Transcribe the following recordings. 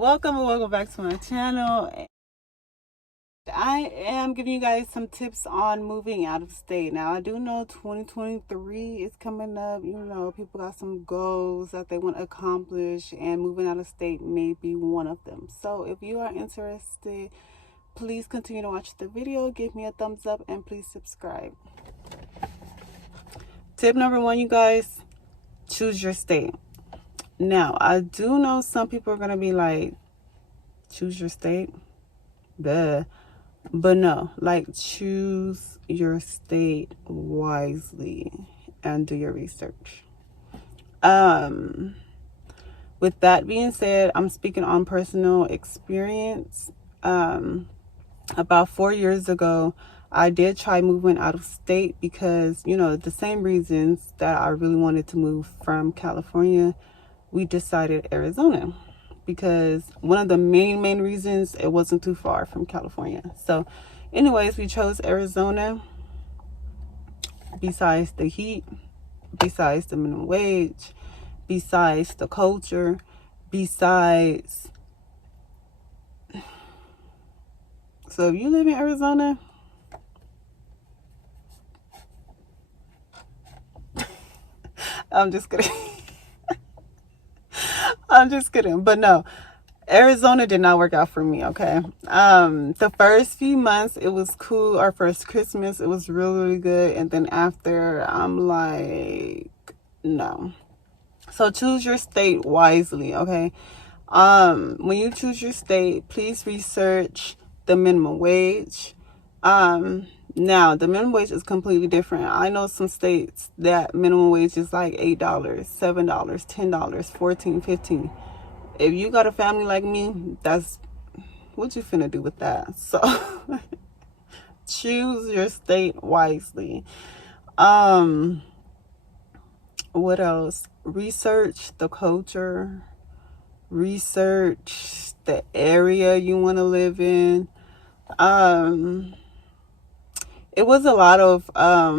Welcome and welcome back to my channel. I am giving you guys some tips on moving out of state. Now, I do know 2023 is coming up. You know, people got some goals that they want to accomplish, and moving out of state may be one of them. So if you are interested, please continue to watch the video, give me a thumbs up, and please subscribe. Tip number one, you guys, choose your state. Now, I do know some people are going to be like, choose your state? Duh. But no, like, choose your state wisely and do your research. With that being said, I'm speaking on personal experience. About 4 years ago, I did try moving out of state because, you know, the same reasons that I really wanted to move from California, we decided Arizona. Because one of the main reasons, it wasn't too far from California. So anyways, we chose Arizona. Besides the heat, besides the minimum wage, besides the culture, besides, so if you live in Arizona, I'm just kidding. I'm just kidding. But no, Arizona did not work out for me, okay? The first few months, it was cool. Our first Christmas, it was really good. And then after, I'm like, no. So choose your state wisely, okay? When you choose your state, please research the minimum wage. Now, the minimum wage is completely different. I know some states that minimum wage is like $8, $7, $10, $14, $15. If you got a family like me, that's what you finna do with that. So choose your state wisely. What else? Research the culture. Research the area you want to live in. It was a lot of I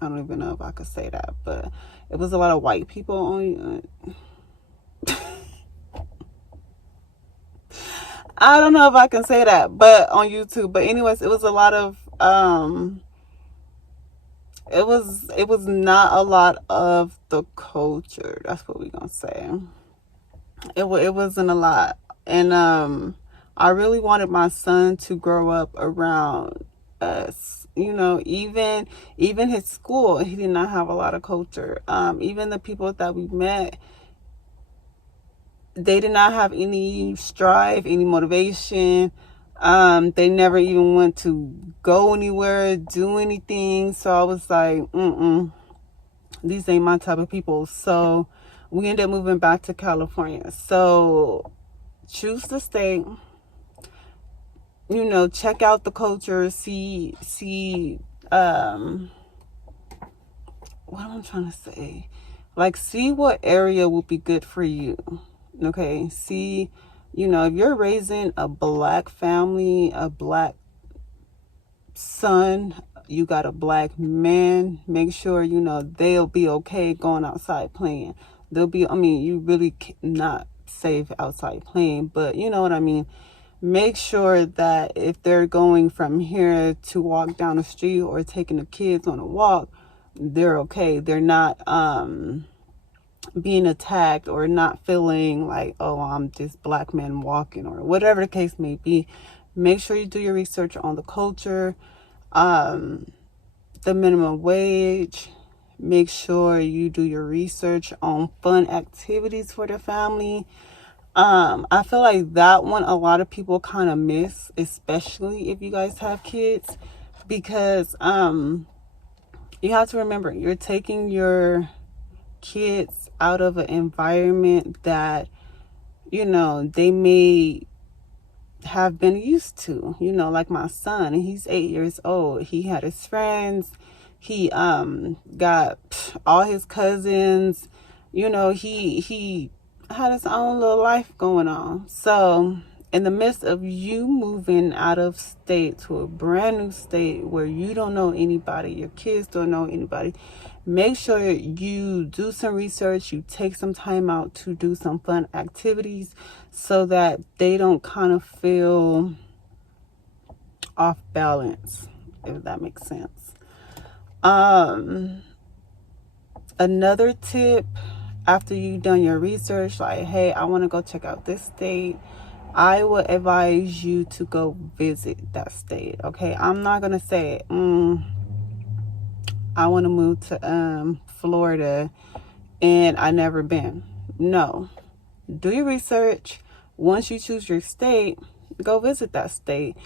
don't even know if I could say that, but it was a lot of white people on I don't know if I can say that, but on YouTube. But anyways, it was a lot of it was not a lot of the culture. That's what we're gonna say. It wasn't a lot. And I really wanted my son to grow up around us. You know, even his school, he did not have a lot of culture. Even the people that we met, they did not have any strive, any motivation. They never even went to go anywhere, do anything. So I was like, these ain't my type of people. So we ended up moving back to California. So choose the state, you know, check out the culture, see what am I trying to say? Like, see what area will be good for you. Okay, see, you know, if you're raising a black family, a black son, you got a black man, make sure, you know, they'll be okay going outside playing. They'll be, I mean, you really not safe outside playing, but you know what I mean. Make sure that if they're going from here to walk down the street or taking the kids on a walk, they're okay. They're not being attacked or not feeling like, oh, I'm this black man walking, or whatever the case may be. Make sure you do your research on the culture, the minimum wage. Make sure you do your research on fun activities for the family. I feel like that one a lot of people kind of miss, especially if you guys have kids, because you have to remember, you're taking your kids out of an environment that, you know, they may have been used to. You know, like my son, he's 8 years old. He had his friends. He got all his cousins. You know, he had his own little life going on. So in the midst of you moving out of state to a brand new state where you don't know anybody, your kids don't know anybody, make sure you do some research, you take some time out to do some fun activities so that they don't kind of feel off balance, if that makes sense. Another tip, after you've done your research, like, hey, I want to go check out this state, I would advise you to go visit that state. Okay, I'm not gonna say I want to move to Florida and I never been. No, do your research. Once you choose your state, go visit that state.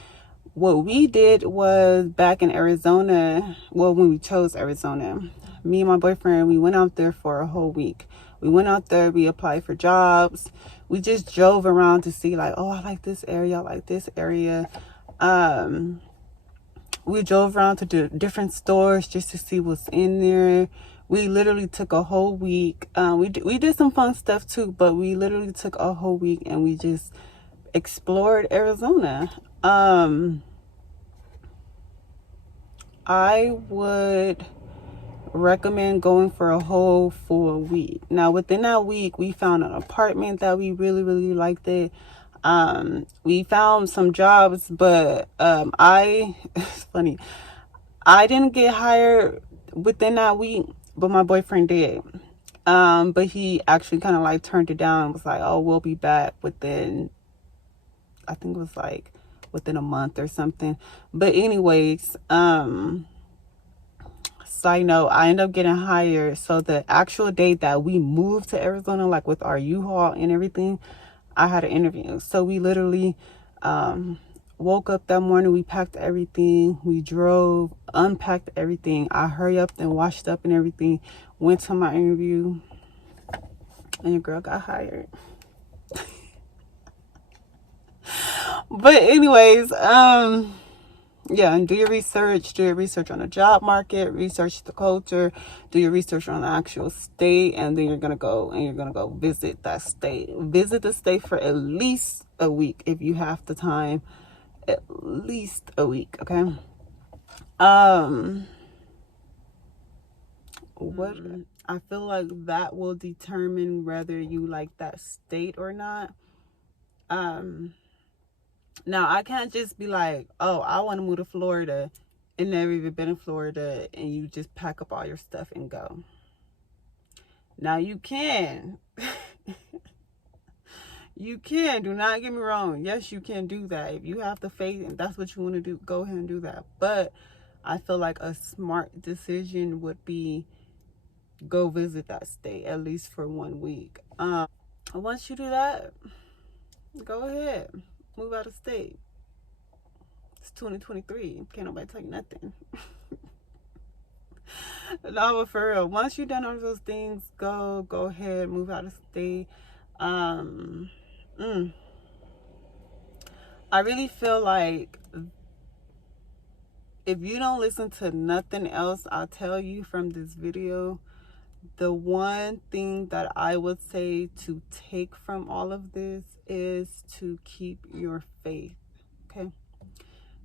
What we did was back in Arizona, well, when we chose Arizona, me and my boyfriend, we went out there for a whole week. We went out there, we applied for jobs. We just drove around to see, like, oh, I like this area, I like this area. We drove around to different stores just to see what's in there. We literally took a whole week. We did some fun stuff too, but we literally took a whole week and we just explored Arizona. I would recommend going for a whole full week. Now, within that week, we found an apartment that we really liked it. We found some jobs, but it's funny, I didn't get hired within that week, but my boyfriend did. But he actually kind of like turned it down and was like, oh, we'll be back within, I think it was like within a month or something. But anyways, side note, I ended up getting hired. So the actual date that we moved to Arizona, like with our U-Haul and everything, I had an interview. So we literally woke up that morning, we packed everything, we drove, unpacked everything. I hurried up and washed up and everything, went to my interview, and your girl got hired. But anyways, yeah, and do your research on the job market, research the culture, do your research on the actual state, and then you're gonna go visit that state. Visit the state for at least a week if you have the time. At least a week, okay? What I feel like that will determine whether you like that state or not. Now, I can't just be like, oh, I want to move to Florida and never even been in Florida, and you just pack up all your stuff and go. Now, you can. You can. Do not get me wrong. Yes, you can do that. If you have the faith and that's what you want to do, go ahead and do that. But I feel like a smart decision would be go visit that state at least for 1 week. Once you do that, go ahead, move out of state. It's 2023. Can't nobody tell you nothing. No, but for real, once you've done all those things, go ahead, move out of state. I really feel like if you don't listen to nothing else I'll tell you from this video, the one thing that I would say to take from all of this is to keep your faith, okay?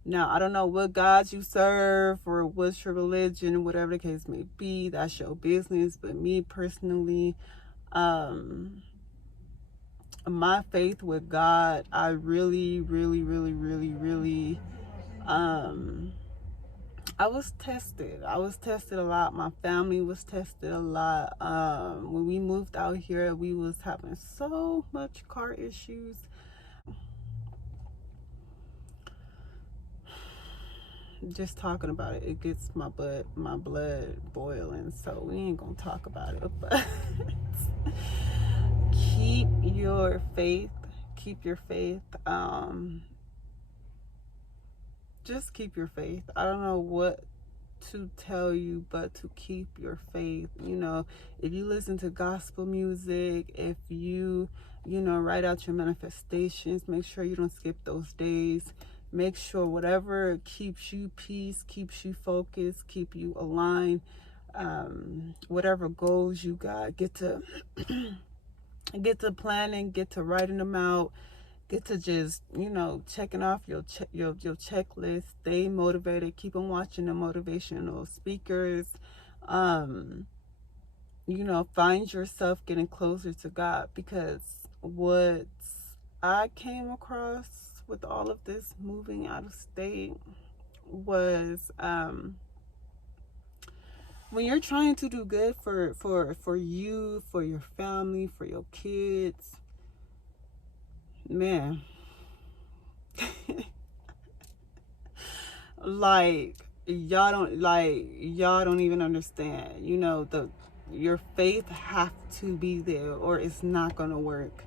Now, I don't know what gods you serve or what's your religion, whatever the case may be, that's your business. But me personally, my faith with God, I really, I was tested. I was tested a lot. My family was tested a lot. When we moved out here, we was having so much car issues. Just talking about it, it gets my blood boiling. So we ain't gonna talk about it. But keep your faith. Keep your faith. Just keep your faith. I don't know what to tell you but to keep your faith. You know, if you listen to gospel music, if you write out your manifestations, make sure you don't skip those days. Make sure whatever keeps you peace, keeps you focused, keep you aligned, whatever goals you got, get to planning, get to writing them out, get to just, you know, checking off your checklist. Stay motivated. Keep on watching the motivational speakers. You know, find yourself getting closer to God, because what I came across with all of this moving out of state was, when you're trying to do good for you, for your family, for your kids, man, like y'all don't even understand. You know, your faith have to be there or it's not gonna work.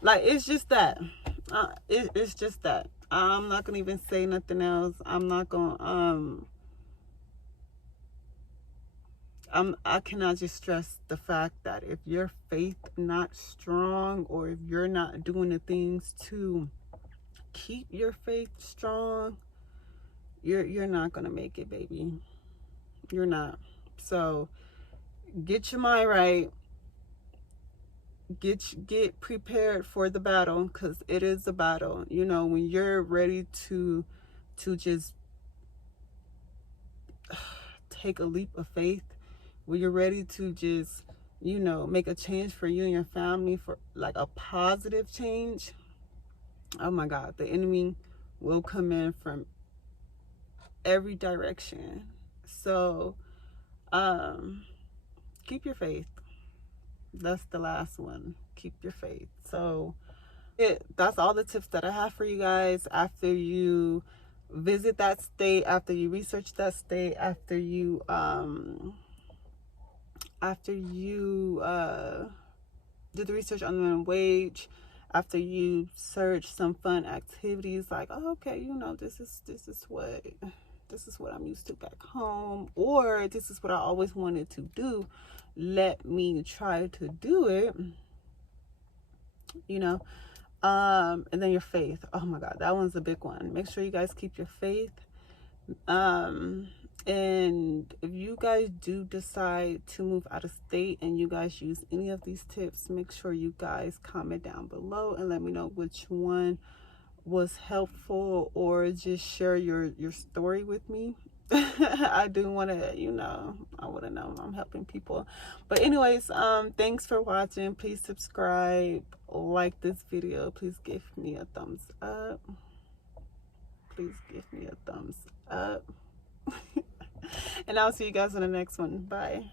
Like, it's just that. It's just that. I'm not gonna even say nothing else. I'm not gonna I cannot just stress the fact that if your faith not strong, or if you're not doing the things to keep your faith strong, you're not gonna make it, baby. You're not. So get your mind right. Get prepared for the battle, because it is a battle. You know, when you're ready to just take a leap of faith, when you're ready to just, you know, make a change for you and your family, for like a positive change, oh my God, the enemy will come in from every direction. So keep your faith. That's the last one. Keep your faith. So that's all the tips that I have for you guys. After you visit that state, after you research that state, after you do the research on the minimum wage, after you search some fun activities, like, oh, okay, you know, this is what I'm used to back home, or this is what I always wanted to do, let me try to do it, you know. And then your faith. Oh my God, that one's a big one. Make sure you guys keep your faith. And if you guys do decide to move out of state and you guys use any of these tips, make sure you guys comment down below and let me know which one was helpful, or just share your story with me. I do want to, you know, I want to know I'm helping people. But anyways, thanks for watching. Please subscribe, like this video. Please give me a thumbs up. Please give me a thumbs up. And I'll see you guys in the next one. Bye.